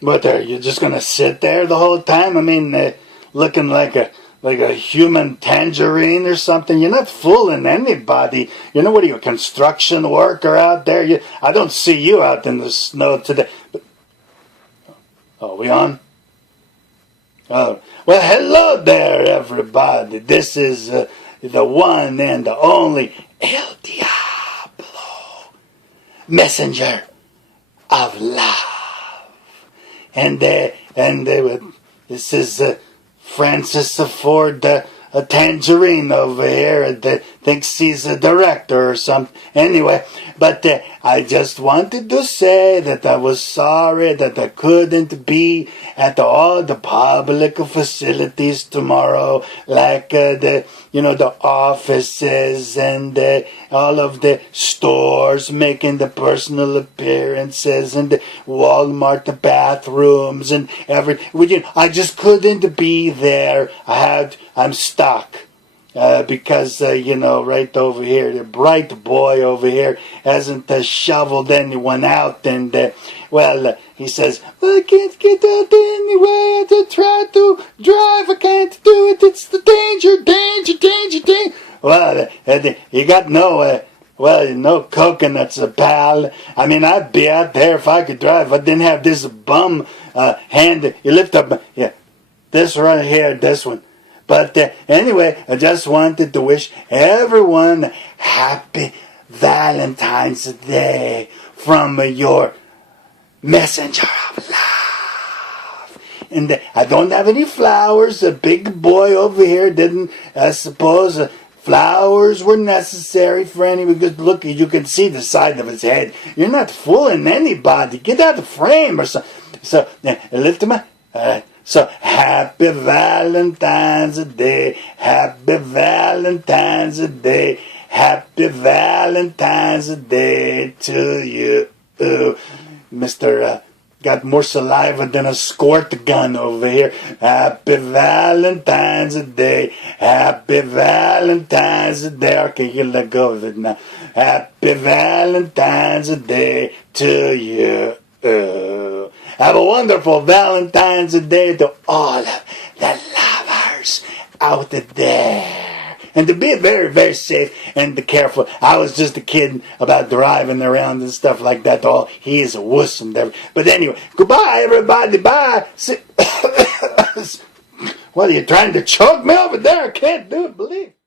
What are you just gonna sit there the whole time? I mean, looking like a human tangerine or something. You're not fooling anybody. You know, what are you, a construction worker out there? I don't see you out in the snow today. But, oh, we on? Oh, well, hello there, everybody. This is the one and the only El Diablo, messenger of love. And this is Francis Ford, a tangerine over here that thinks he's a director or something. Anyway, but I just wanted to say that I was sorry that I couldn't be at all the public facilities tomorrow, like the offices and all of the stores making the personal appearances and the Walmart bathrooms and everything. I just couldn't be there. I'm stuck. Because, right over here, the bright boy over here hasn't shoveled anyone out. And, he says, well, I can't get out anyway. I try to drive. I can't do it. It's the danger. Well, you got no coconuts, pal. I mean, I'd be out there if I could drive. If I didn't have this bum hand. You lift up, this right here, this one. But anyway, I just wanted to wish everyone happy Valentine's Day from your messenger of love. And I don't have any flowers. The big boy over here didn't suppose flowers were necessary for anyone. Because look, you can see the side of his head. You're not fooling anybody. Get out of the frame or something. So lift him up. So, happy Valentine's Day, happy Valentine's Day, happy Valentine's Day to you. Mr. Got more saliva than a squirt gun over here. Happy Valentine's Day, happy Valentine's Day. Okay, you let go of it now. Happy Valentine's Day to you. Have a wonderful Valentine's Day to all of the lovers out there. And to be very, very safe and be careful. I was just a kid about driving around and stuff like that. Oh, he is a wuss and everything. But anyway, goodbye, everybody. Bye. What, are you trying to choke me over there? I can't do it, believe